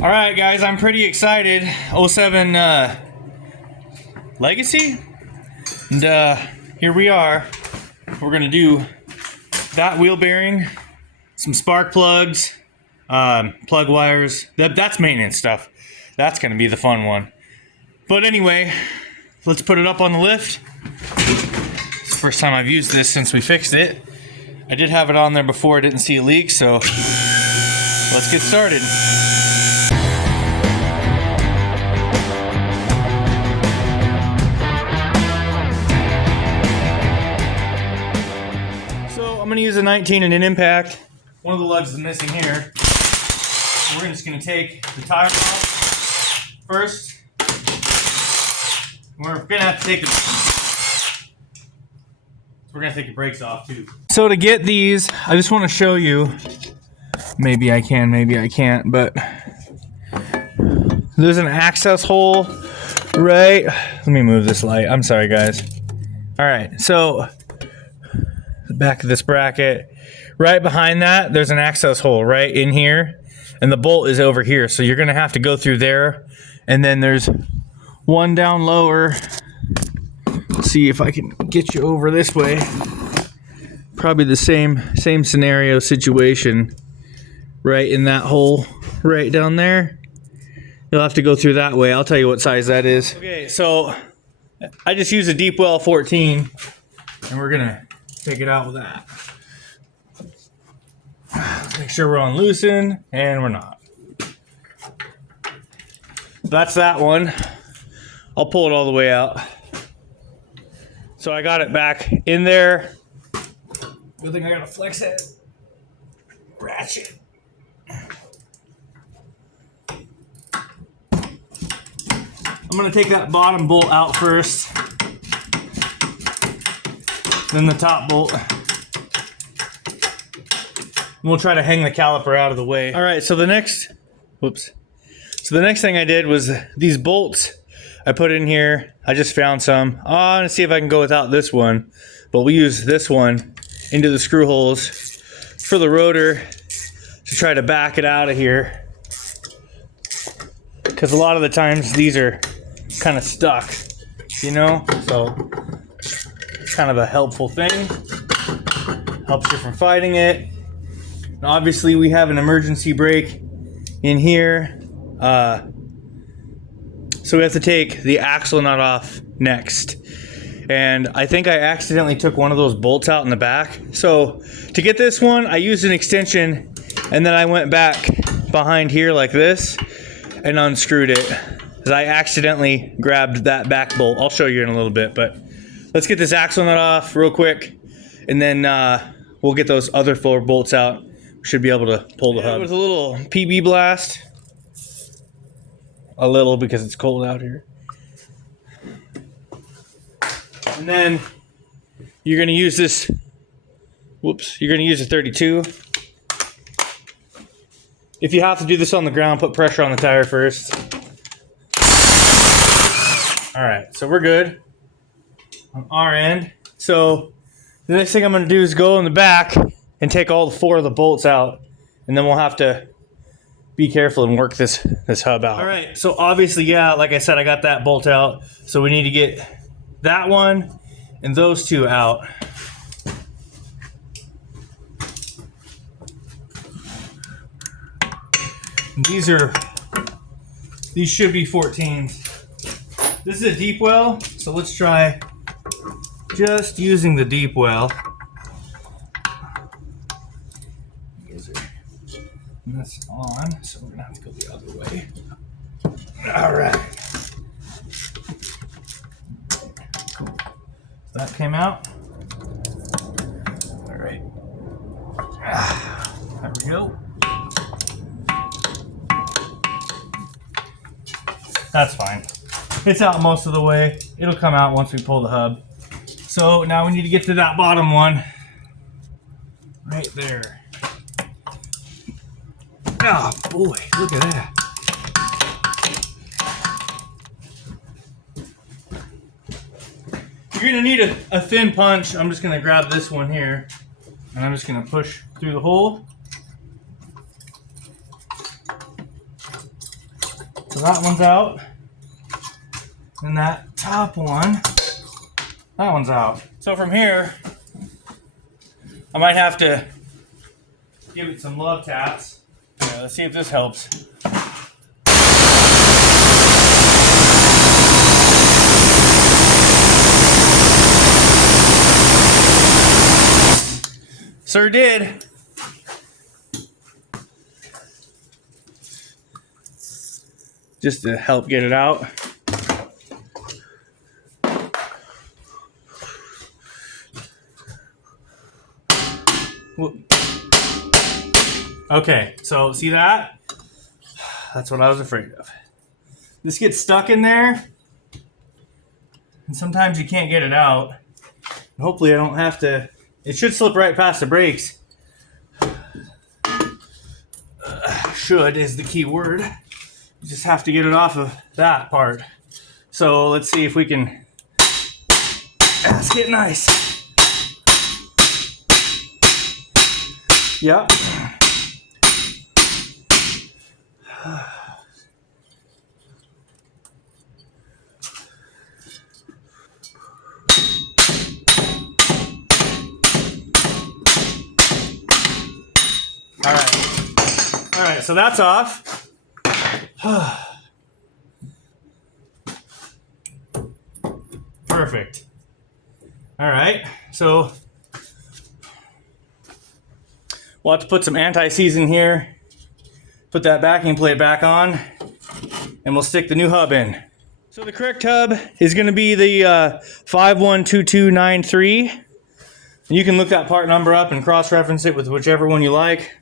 All right, guys, I'm pretty excited. 07 Legacy, and here we are. We're gonna do that wheel bearing, some spark plugs, plug wires. That's maintenance stuff. That's gonna be the fun one. But anyway, let's put it up on the lift. It's the first time I've used this since we fixed it. I did have it on there before. I didn't see a leak, so let's get started. I'm going to use a 19 and an impact. One of the lugs is missing here. So we're just going to take the tire off first. We're going to have to take the brakes off too. So to get these, I just want to show you. Maybe I can, maybe I can't, but there's an access hole right. Let me move this light. I'm sorry, guys. All right, so the back of this bracket, right behind that, there's an access hole right in here, and the bolt is over here. So you're gonna have to go through there, and then there's one down lower. Let's see if I can get you over this way. Probably the same scenario situation, right in that hole, right down there. You'll have to go through that way. I'll tell you what size that is. Okay, so I just used a deep well 14, and we're gonna take it out with that. Let's make sure we're on loosen, and we're not. That's that one. I'll pull it all the way out. So I got it back in there. Good thing I got a flex head ratchet. I'm gonna take that bottom bolt out first, then the top bolt. We'll try to hang the caliper out of the way. All right, so the next thing I did was these bolts I put in here. I just found some. I'm gonna see if I can go without this one, but we use this one into the screw holes for the rotor to try to back it out of here. Because a lot of the times these are kind of stuck, you know? So it's kind of a helpful thing. Helps you from fighting it. And obviously we have an emergency brake in here. So we have to take the axle nut off next. And I think I accidentally took one of those bolts out in the back. So to get this one, I used an extension, and then I went back behind here like this and unscrewed it. Because I accidentally grabbed that back bolt. I'll show you in a little bit, but let's get this axle nut off real quick, and then we'll get those other 4 bolts out. We should be able to pull the hub. With a little PB blast. A little, because it's cold out here. And then you're gonna use this, you're gonna use a 32. If you have to do this on the ground, put pressure on the tire first. All right, so we're good on our end. So the next thing I'm gonna do is go in the back and take all 4 of the bolts out, and then we'll have to be careful and work this hub out. All right, so obviously, yeah, like I said, I got that bolt out. So we need to get that one and those 2 out. And these should be 14s. This is a deep well, so let's try just using the deep well. That's on, so we're gonna have to go the other way. All right. Cool. That came out. All right. There we go. That's fine. It's out most of the way. It'll come out once we pull the hub. So now we need to get to that bottom one. Right there. Oh boy, look at that. You're gonna need a thin punch. I'm just gonna grab this one here, and I'm just gonna push through the hole. So that one's out. And that top one, that one's out. So from here, I might have to give it some love taps. Yeah, let's see if this helps. Sir did. Just to help get it out. Okay, so see that? That's what I was afraid of. This gets stuck in there, and sometimes you can't get it out. Hopefully I don't have to. It should slip right past the brakes. Should is the key word. You just have to get it off of that part. So let's see if we can. Let's get nice. Yep. All right, so that's off. Perfect. All right, so we'll have to put some anti-seize in here, put that backing plate back on, and we'll stick the new hub in. So the correct hub is going to be the 512293. You can look that part number up and cross-reference it with whichever one you like.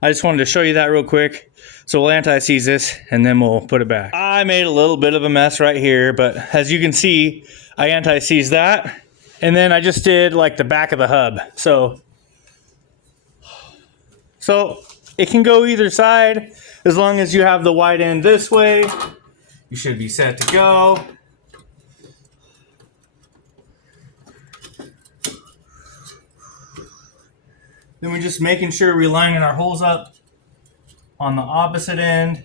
I just wanted to show you that real quick. So we'll anti-seize this and then we'll put it back. I made a little bit of a mess right here, but as you can see, I anti-seized that. And then I just did like the back of the hub. So it can go either side. As long as you have the wide end this way, you should be set to go. Then we're just making sure we're lining our holes up on the opposite end.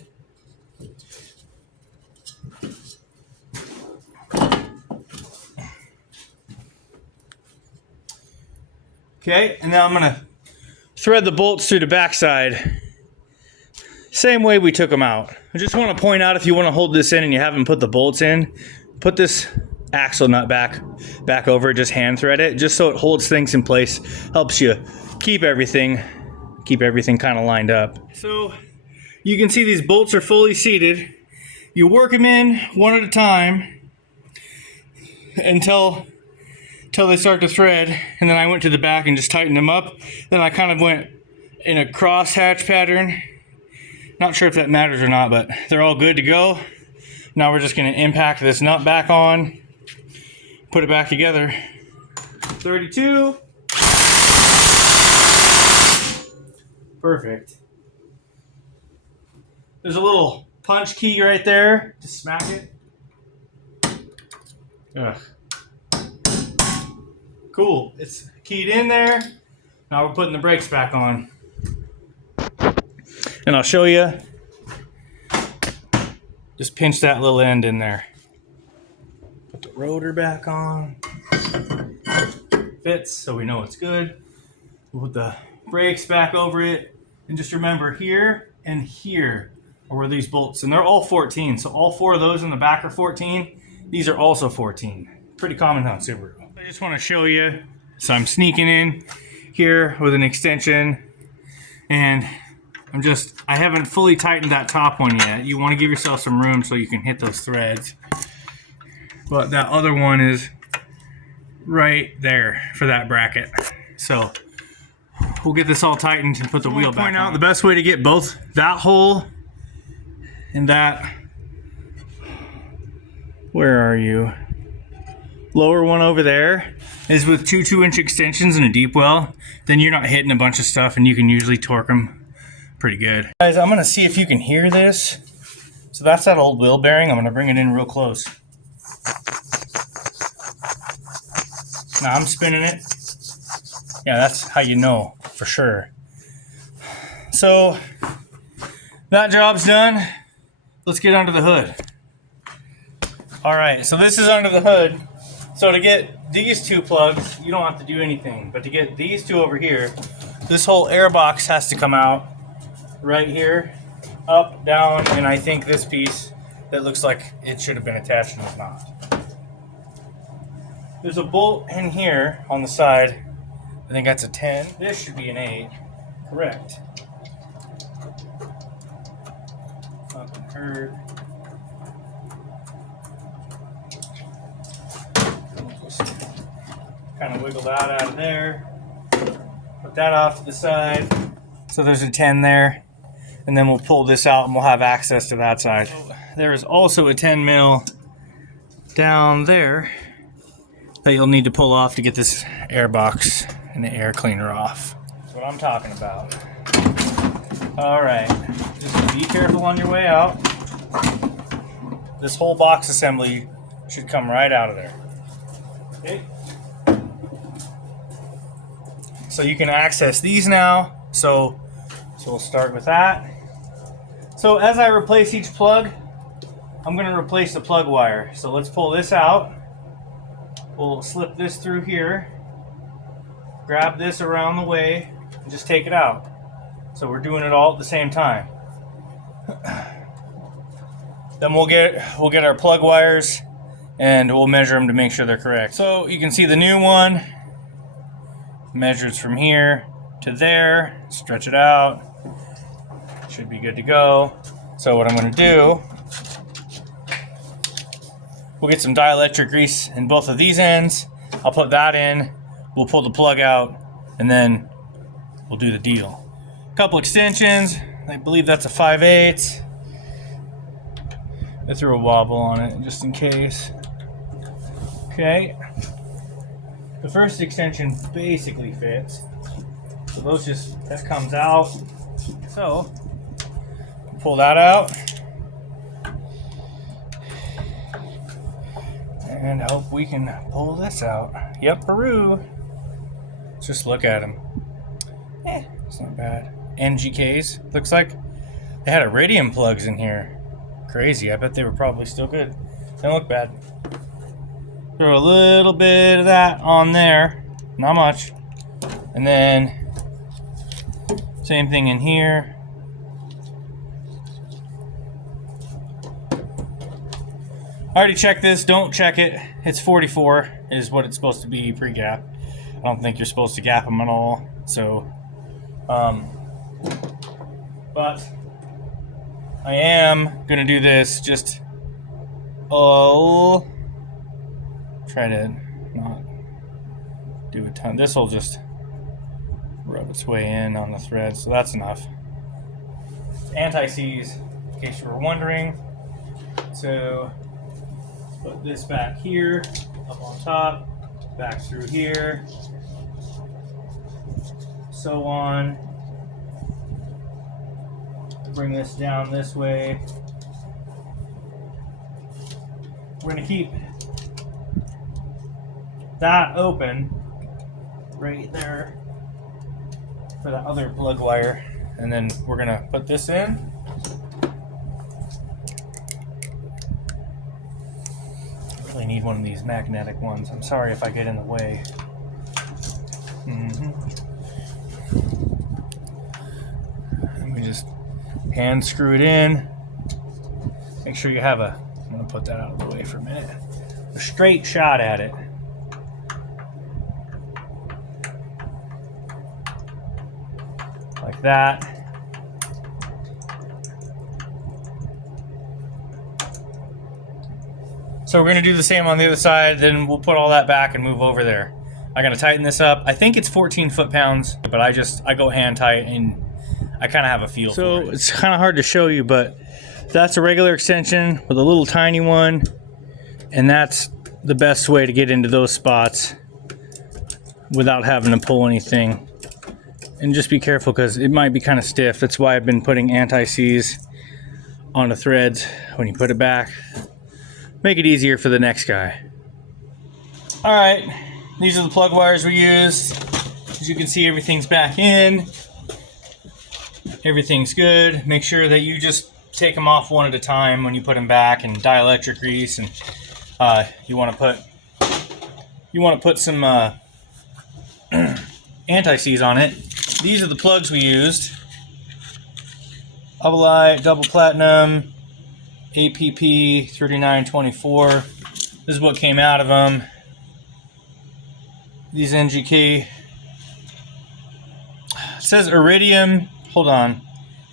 Okay, and now I'm gonna thread the bolts through the backside. Same way we took them out. I just want to point out, if you want to hold this in and you haven't put the bolts in, put this axle nut back over, just hand thread it, just so it holds things in place, helps you keep everything kind of lined up. So you can see these bolts are fully seated. You work them in one at a time until they start to thread, and then I went to the back and just tightened them up. Then I kind of went in a crosshatch pattern. Not sure if that matters or not, but they're all good to go. Now we're just going to impact this nut back on, put it back together. 32. Perfect. There's a little punch key right there. Just smack it. Ugh. Cool. It's keyed in there. Now we're putting the brakes back on. And I'll show you. Just pinch that little end in there. Put the rotor back on. Fits, so we know it's good. We'll put the brakes back over it. And just remember, here and here are where these bolts, and they're all 14. So all four of those in the back are 14. These are also 14. Pretty common on Subaru. I just want to show you. So I'm sneaking in here with an extension, and I haven't fully tightened that top one yet. You want to give yourself some room so you can hit those threads. But that other one is right there for that bracket. So we'll get this all tightened and put the wheel back on. Point out the best way to get both that hole and that, where are you? Lower one over there is with two 2-inch extensions and a deep well. Then you're not hitting a bunch of stuff, and you can usually torque them pretty good. Guys, I'm gonna see if you can hear this. So that's that old wheel bearing. I'm gonna bring it in real close. Now I'm spinning it. Yeah, that's how you know for sure. So that job's done. let's get under the hood. All right, so this is under the hood. So to get these two plugs, you don't have to do anything. But to get these two over here, this whole air box has to come out right here, up, down, and I think this piece that looks like it should have been attached and is not. There's a bolt in here on the side. I think that's a 10. This should be an 8. Correct. Fucking hurt. Kind of wiggle that out of there. Put that off to the side. So there's a 10 there. And then we'll pull this out and we'll have access to that side. There is also a 10 mil down there that you'll need to pull off to get this air box and the air cleaner off. That's what I'm talking about. All right, just be careful on your way out. This whole box assembly should come right out of there. Okay. So you can access these now. So we'll start with that. So as I replace each plug, I'm going to replace the plug wire. So let's pull this out. We'll slip this through here. Grab this around the way and just take it out. So we're doing it all at the same time. Then we'll get our plug wires and we'll measure them to make sure they're correct. So you can see the new one measures from here to there. Stretch it out. Should be good to go. So what I'm going to do, we'll get some dielectric grease in both of these ends. I'll put that in. We'll pull the plug out and then we'll do the deal. A couple extensions. I believe that's a 5/8. I threw a wobble on it just in case. Okay. The first extension basically fits. So that comes out. So pull that out. And I hope we can pull this out. Yep, Peru. Let's just look at them. It's not bad. NGKs. Looks like they had iridium plugs in here. Crazy. I bet they were probably still good. They don't look bad. Throw a little bit of that on there. Not much. And then same thing in here. I already checked this. Don't check it. It's 44 is what it's supposed to be pre-gap. I don't think you're supposed to gap them at all. So, but I am gonna do this. Just try to not do a ton. This will just rub its way in on the thread, so that's enough. It's anti-seize, in case you were wondering. So put this back here, up on top, back through here, so on. Bring this down this way. We're going to keep that open right there for the other plug wire, and then we're going to put this in. I need one of these magnetic ones. I'm sorry if I get in the way. Let me just hand screw it in. Make sure you have I'm going to put that out of the way for a minute. A straight shot at it. Like that. So we're going to do the same on the other side, then we'll put all that back and move over there. I'm going to tighten this up. I think it's 14 foot-pounds, but I go hand tight and I kind of have a feel for it. So it's kind of hard to show you, but that's a regular extension with a little tiny one, and that's the best way to get into those spots without having to pull anything. And just be careful because it might be kind of stiff. That's why I've been putting anti-seize on the threads when you put it back. Make it easier for the next guy. All right, these are the plug wires we used. As you can see, everything's back in. Everything's good. Make sure that you just take them off one at a time when you put them back, and dielectric grease, and you want to put some anti-seize on it. These are the plugs we used. Ovalite, double platinum, APP 3924. This is what came out of them. These NGK. It says iridium. Hold on.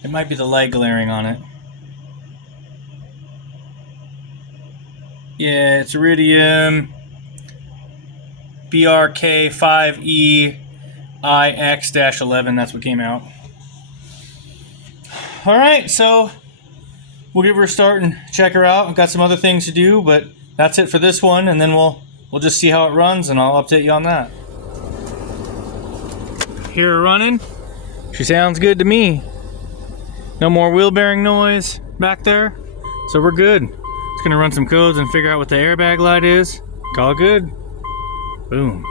It might be the light glaring on it. Yeah, it's iridium BRK5EIX-11. That's what came out. Alright, so we'll give her a start and check her out. I've got some other things to do, but that's it for this one, and then we'll just see how it runs, and I'll update you on that. Hear her running. She sounds good to me. No more wheel bearing noise back there, so we're good. Just gonna run some codes and figure out what the airbag light is. Call it good. Boom.